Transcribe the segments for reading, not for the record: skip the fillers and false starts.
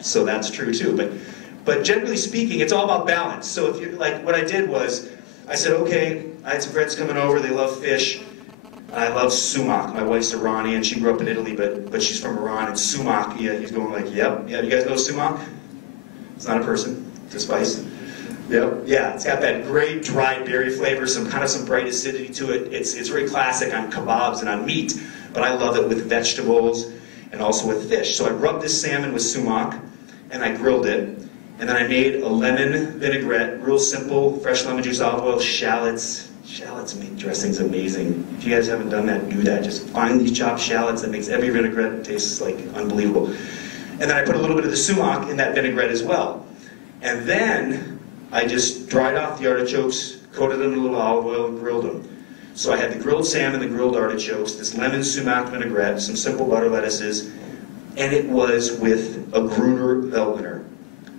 So that's true too. But generally speaking, it's all about balance. So if you like, what I did was, I said, okay, I had some friends coming over, they love fish. I love sumac. My wife's Iranian, she grew up in Italy, but she's from Iran, and sumac, yeah, he's going like, yep, yeah, you guys know sumac? It's not a person, it's a spice. Yep. Yeah, it's got that great dry berry flavor, some bright acidity to it. It's very classic on kebabs and on meat, but I love it with vegetables and also with fish. So I rubbed this salmon with sumac, and I grilled it, and then I made a lemon vinaigrette, real simple, fresh lemon juice, olive oil, shallots. Shallots make dressings amazing. If you guys haven't done that, do that. Just find these chopped shallots. That makes every vinaigrette taste like unbelievable. And then I put a little bit of the sumac in that vinaigrette as well. And then I just dried off the artichokes, coated them in a little olive oil, and grilled them. So I had the grilled salmon, the grilled artichokes, this lemon sumac vinaigrette, some simple butter lettuces, and it was with a Gruner Veltliner.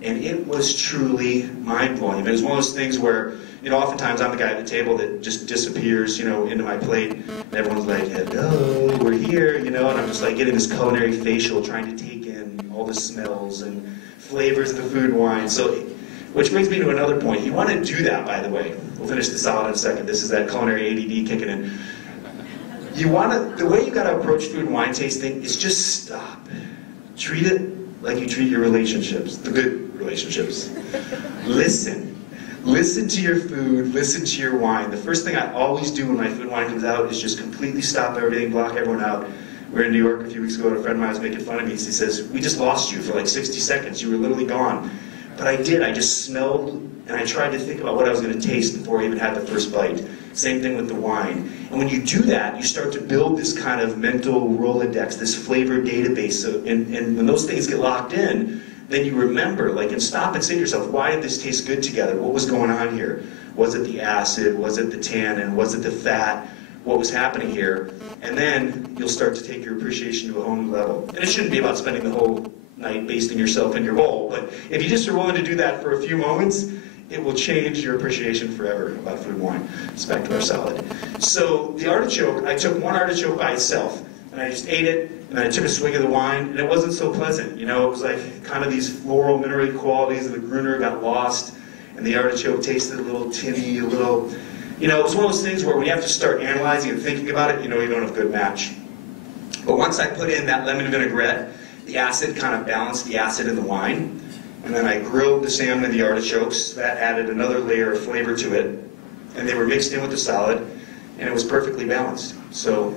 And it was truly mind-blowing. It was one of those things where, you know, oftentimes I'm the guy at the table that just disappears, you know, into my plate, and everyone's like, hello, we're here, you know, and I'm just like getting this culinary facial, trying to take in all the smells and flavors of the food and wine. So, which brings me to another point. You want to do that, by the way. We'll finish the salad in a second. This is that culinary ADD kicking in. You want to, the way you got to approach food and wine tasting is just stop. Treat it like you treat your relationships, the good relationships. Listen. Listen to your food, listen to your wine. The first thing I always do when my food and wine comes out is just completely stop everything, block everyone out. We were in New York a few weeks ago, and a friend of mine was making fun of me. He says, we just lost you for like 60 seconds. You were literally gone. But I did. I just smelled, and I tried to think about what I was going to taste before I even had the first bite. Same thing with the wine. And when you do that, you start to build this kind of mental Rolodex, this flavor database. And when those things get locked in, then you remember, like, and stop and say to yourself, why did this taste good together? What was going on here? Was it the acid? Was it the tannin? Was it the fat? What was happening here? And then you'll start to take your appreciation to a whole new level. And it shouldn't be about spending the whole night basting yourself in your bowl, but if you just are willing to do that for a few moments, it will change your appreciation forever about food and wine. It's back to our salad. So the artichoke, I took one artichoke by itself, and I just ate it, and then I took a swig of the wine, and it wasn't so pleasant. You know, it was like kind of these floral, mineral qualities of the Gruner got lost, and the artichoke tasted a little tinny, a little, you know, it was one of those things where when you have to start analyzing and thinking about it, you know you don't have a good match. But once I put in that lemon vinaigrette, the acid kind of balanced the acid in the wine, and then I grilled the salmon and the artichokes. That added another layer of flavor to it, and they were mixed in with the salad, and it was perfectly balanced. So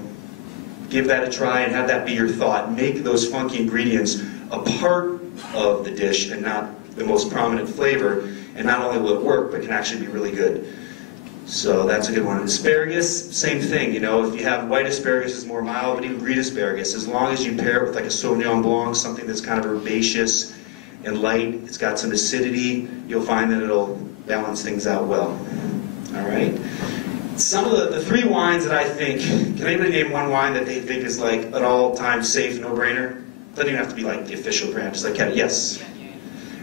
give that a try and have that be your thought. Make those funky ingredients a part of the dish and not the most prominent flavor, and not only will it work, but can actually be really good. So that's a good one. Asparagus, same thing. You know, if you have white asparagus, it's more mild, but even green asparagus, as long as you pair it with like a Sauvignon Blanc, something that's kind of herbaceous and light, it's got some acidity, you'll find that it'll balance things out well. All right? Some of the three wines that I think, can anybody name one wine that they think is like an all-time safe no-brainer? Doesn't even have to be like the official brand, just like, yes.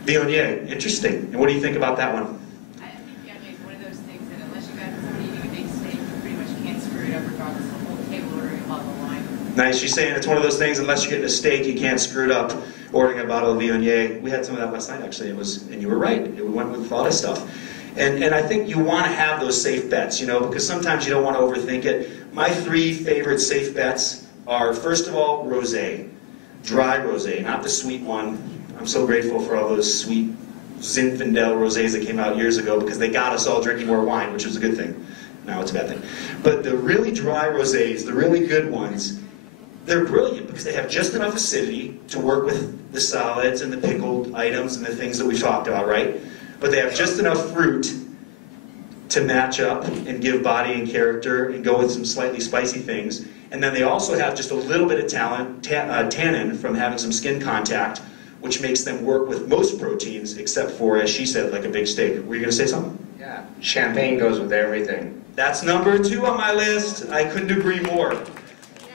Viognier, interesting. And what do you think about that one? I think Viognier is one of those things that unless you got somebody eating a big steak, you pretty much can't screw it up regardless of the whole table ordering a bottle of wine. Nice, she's saying it's one of those things, unless you're getting a steak, you can't screw it up ordering a bottle of Viognier. We had some of that last night, actually. It was, and you were right. We went with a lot of stuff. And I think you want to have those safe bets, you know, because sometimes you don't want to overthink it. My three favorite safe bets are, first of all, rosé. Dry rosé, not the sweet one. I'm so grateful for all those sweet Zinfandel rosés that came out years ago because they got us all drinking more wine, which was a good thing. Now it's a bad thing. But the really dry rosés, the really good ones, they're brilliant because they have just enough acidity to work with the salads and the pickled items and the things that we've talked about, right? But they have just enough fruit to match up and give body and character and go with some slightly spicy things. And then they also have just a little bit of tannin from having some skin contact, which makes them work with most proteins, except for, as she said, like a big steak. Were you going to say something? Yeah, champagne goes with everything. That's number 2 on my list. I couldn't agree more.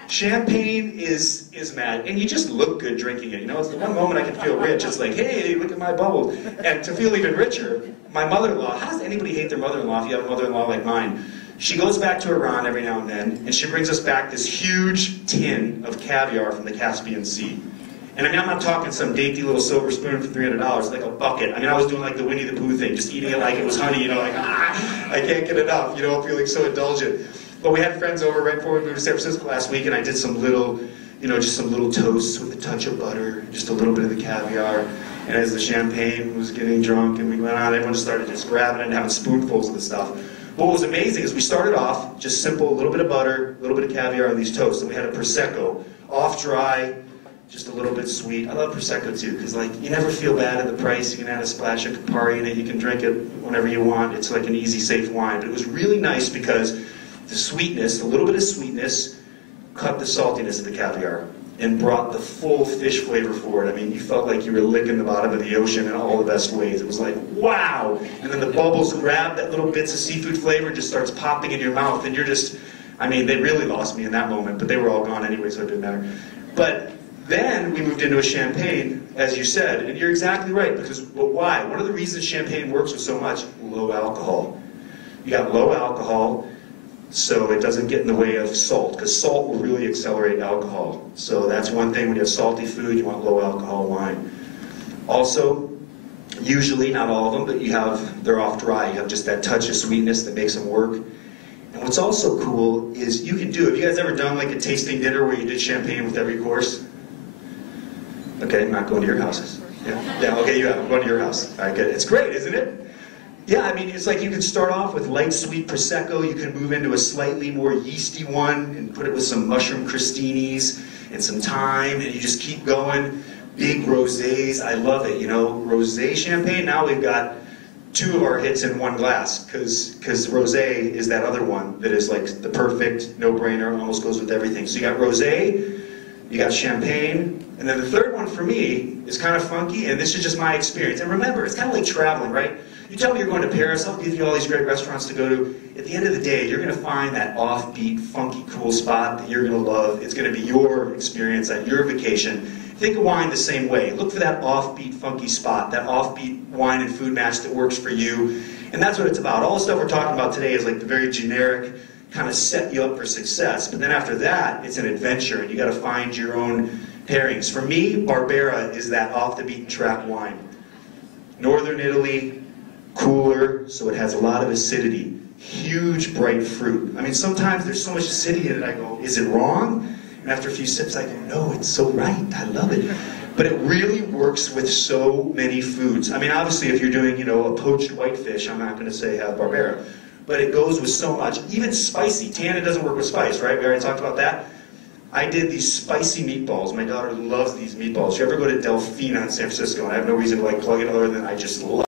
Champagne is mad, and you just look good drinking it. You know, it's the one moment I can feel rich. It's like, hey, look at my bubble. And to feel even richer, my mother-in-law, how does anybody hate their mother-in-law if you have a mother-in-law like mine? She goes back to Iran every now and then, and she brings us back this huge tin of caviar from the Caspian Sea. And I mean, I'm not talking some dainty little silver spoon for $300, like a bucket. I mean, I was doing like the Winnie the Pooh thing, just eating it like it was honey, you know, like, I can't get enough, you know, feeling so indulgent. But we had friends over right before we moved to San Francisco last week, and I did some little, you know, just some little toasts with a touch of butter, just a little bit of the caviar. And as the champagne was getting drunk and we went on, everyone just started just grabbing it and having spoonfuls of the stuff. What was amazing is we started off just simple, a little bit of butter, a little bit of caviar on these toasts, and we had a Prosecco, off dry, just a little bit sweet. I love Prosecco too, because like you never feel bad at the price. You can add a splash of Campari in it. You can drink it whenever you want. It's like an easy, safe wine. But it was really nice because the sweetness, a little bit of sweetness, cut the saltiness of the caviar and brought the full fish flavor forward. I mean, you felt like you were licking the bottom of the ocean in all the best ways. It was like, wow! And then the bubbles grab that little bits of seafood flavor, just starts popping in your mouth, and you're just, I mean, they really lost me in that moment, but they were all gone anyway, so it didn't matter. But then we moved into a champagne, as you said, and you're exactly right, because, well, why? One of the reasons champagne works with so much, low alcohol. You got low alcohol, so it doesn't get in the way of salt, because salt will really accelerate alcohol. So that's one thing, when you have salty food, you want low alcohol wine. Also, usually, not all of them, but they're off dry, you have just that touch of sweetness that makes them work. And what's also cool is you can have you guys ever done like a tasting dinner where you did champagne with every course? Okay, I'm not going to your houses. Yeah, okay, you have, I'm going to your house. All right, good. It's great, isn't it? Yeah, I mean, it's like you can start off with light sweet Prosecco, you can move into a slightly more yeasty one and put it with some mushroom crostinis and some thyme, and you just keep going. Big rosés, I love it, you know, rosé champagne. Now we've got two of our hits in one glass, because rosé is that other one that is like the perfect no-brainer, almost goes with everything. So you got rosé, you got champagne, and then the third one for me is kind of funky, and this is just my experience. And remember, it's kind of like traveling, right? You tell me you're going to Paris, I'll give you all these great restaurants to go to. At the end of the day, you're going to find that offbeat, funky, cool spot that you're going to love. It's going to be your experience at your vacation. Think of wine the same way. Look for that offbeat, funky spot, that offbeat wine and food match that works for you. And that's what it's about. All the stuff we're talking about today is like the very generic, kind of set you up for success. But then after that, it's an adventure, and you got to find your own pairings. For me, Barbera is that off-the-beaten-track wine. Northern Italy, cooler, so it has a lot of acidity. Huge, bright fruit. I mean, sometimes there's so much acidity in it, I go, is it wrong? And after a few sips, I go, no, it's so right. I love it. But it really works with so many foods. I mean, obviously, if you're doing, you know, a poached whitefish, I'm not going to say have Barbera. But it goes with so much. Even spicy. Tana doesn't work with spice, right? We already talked about that. I did these spicy meatballs. My daughter loves these meatballs. You ever go to Delfina in San Francisco, and I have no reason to like plug it other than I just love